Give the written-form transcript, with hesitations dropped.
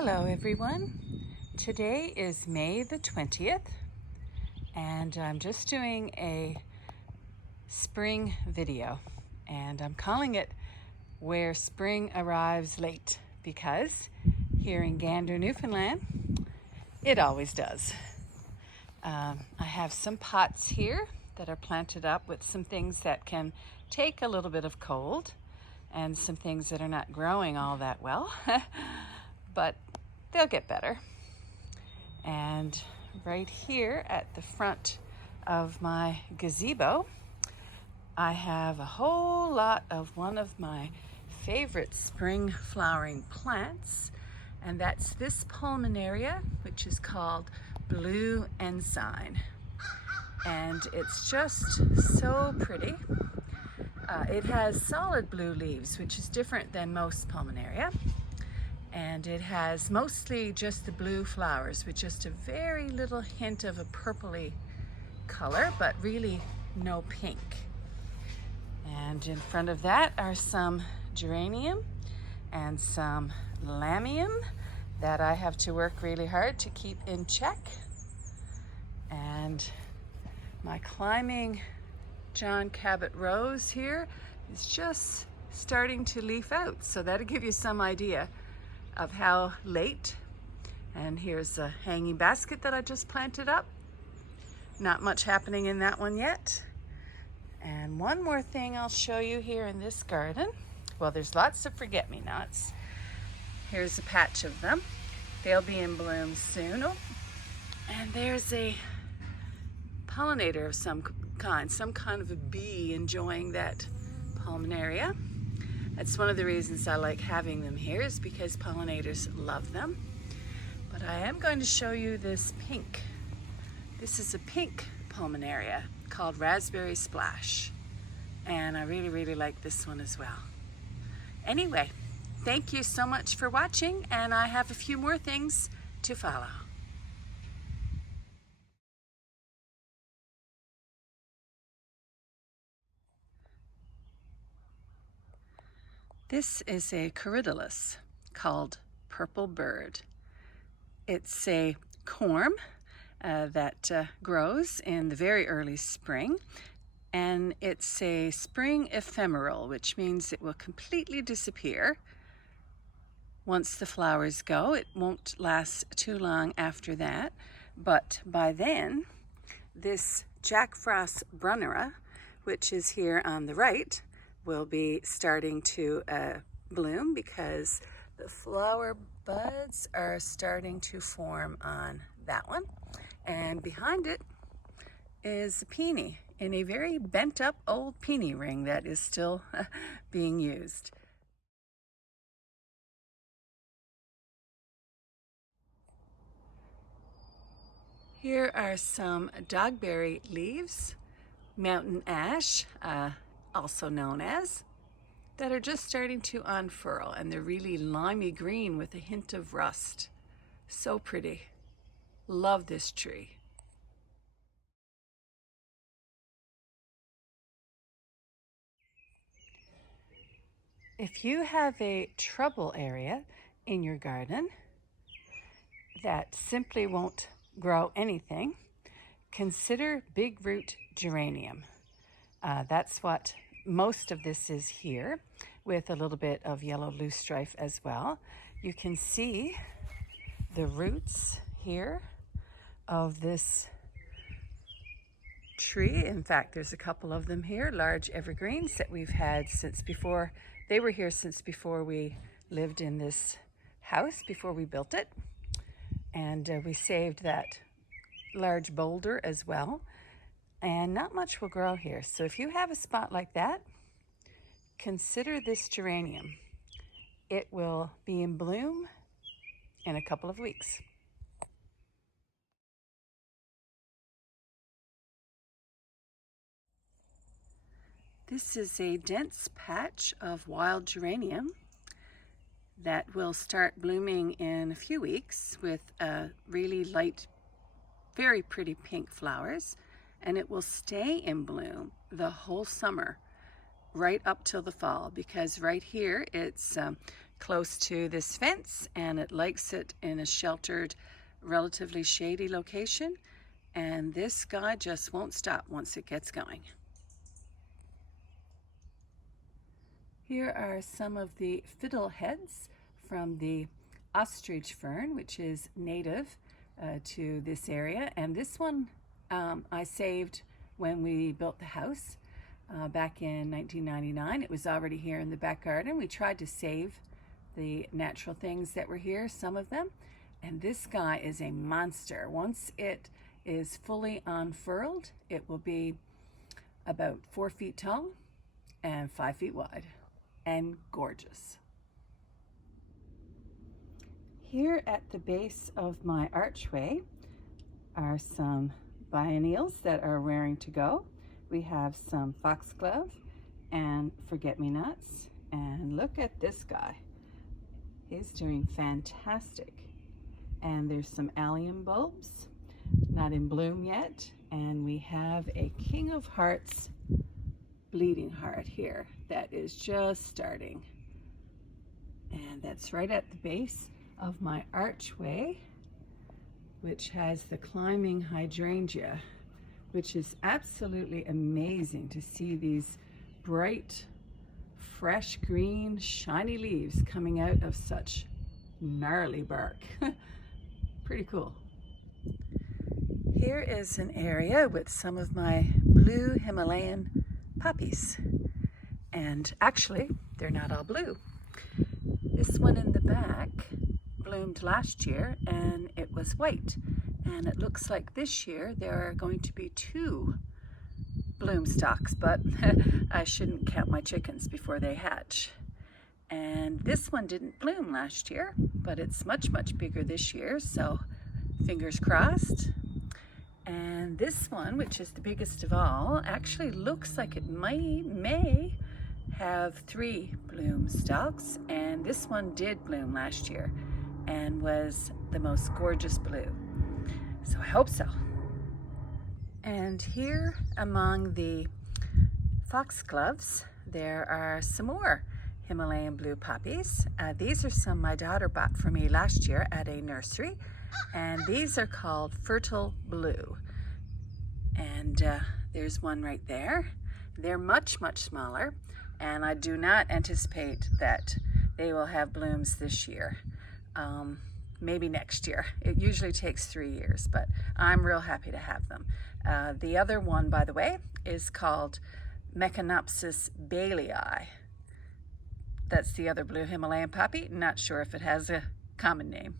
Hello everyone. Today is May the 20th and I'm just doing a spring video, and I'm calling it Where Spring Arrives Late because here in Gander, Newfoundland, it always does. I have some pots here that are planted up with some things that can take a little bit of cold and some things that are not growing all that well. But they'll get better. And right here at the front of my gazebo, I have a whole lot of one of my favorite spring flowering plants, and that's this pulmonaria, which is called blue ensign. And it's just so pretty. It has solid blue leaves, which is different than most pulmonaria. And it has mostly just the blue flowers with just a very little hint of a purpley color, but really no pink. And in front of that are some geranium and some lamium that I have to work really hard to keep in check. And my climbing John Cabot rose here is just starting to leaf out, so that'll give you some idea of how late. And here's a hanging basket that I just planted up. Not much happening in that one yet. And one more thing I'll show you here in this garden. Well, there's lots of forget-me-nots. Here's a patch of them. They'll be in bloom soon. Oh, and there's a pollinator of some kind of a bee enjoying that pulmonaria. That's one of the reasons I like having them here, is because pollinators love them. But I am going to show you this pink. This is a pink pulmonaria called Raspberry Splash. And I really like this one as well. Anyway, thank you so much for watching, and I have a few more things to follow. This is a corydalus called purple bird. It's a corm that grows in the very early spring, and it's a spring ephemeral, which means it will completely disappear once the flowers go. It won't last too long after that, but by then this Jack Frost brunnera, which is here on the right, will be starting to bloom because the flower buds are starting to form on that one. And behind it is a peony in a very bent up old peony ring that is still being used. Here are some dogberry leaves, mountain ash, also known as, that are just starting to unfurl, and they're really limey green with a hint of rust. So pretty. Love this tree. If you have a trouble area in your garden that simply won't grow anything, consider big root geranium. That's what most of this is here, with a little bit of yellow loosestrife as well. You can see the roots here of this tree. In fact, there's a couple of them here, large evergreens that we've had since before. They were here since before we lived in this house, before we built it. And we saved that large boulder as well. And not much will grow here. So if you have a spot like that, consider this geranium. It will be in bloom in a couple of weeks. This is a dense patch of wild geranium that will start blooming in a few weeks with really light, very pretty pink flowers. And it will stay in bloom the whole summer, right up till the fall, because right here it's close to this fence, and it likes it in a sheltered, relatively shady location. And this guy just won't stop once it gets going. Here are some of the fiddleheads from the ostrich fern, which is native to this area. And this one I saved when we built the house back in 1999. It was already here in the back garden. We tried to save the natural things that were here, some of them. And this guy is a monster. Once it is fully unfurled, it will be about 4 feet tall and 5 feet wide, and gorgeous. Here at the base of my archway are some biennials that are raring to go. We have some foxglove and forget-me-nots, and look at this guy. He's doing fantastic. And there's some allium bulbs, not in bloom yet, and we have a King of Hearts bleeding heart here that is just starting, and that's right at the base of my archway, which has the climbing hydrangea, which is absolutely amazing to see these bright, fresh green, shiny leaves coming out of such gnarly bark. Pretty cool. Here is an area with some of my blue Himalayan poppies, and actually they're not all blue. This one in the back bloomed last year and it was white, and it looks like this year there are going to be 2 bloom stalks, but I shouldn't count my chickens before they hatch. And this one didn't bloom last year, but it's much bigger this year, so fingers crossed. And this one, which is the biggest of all, actually looks like it may have 3 bloom stalks, and this one did bloom last year and was the most gorgeous blue. So I hope so. And here among the foxgloves, there are some more Himalayan blue poppies. These are some my daughter bought for me last year at a nursery, and these are called Fertile Blue. And there's one right there. They're much smaller, and I do not anticipate that they will have blooms this year. Maybe next year. It usually takes 3 years, but I'm real happy to have them. The other one, by the way, is called Mechanopsis baileyii. That's the other blue Himalayan poppy. Not sure if it has a common name.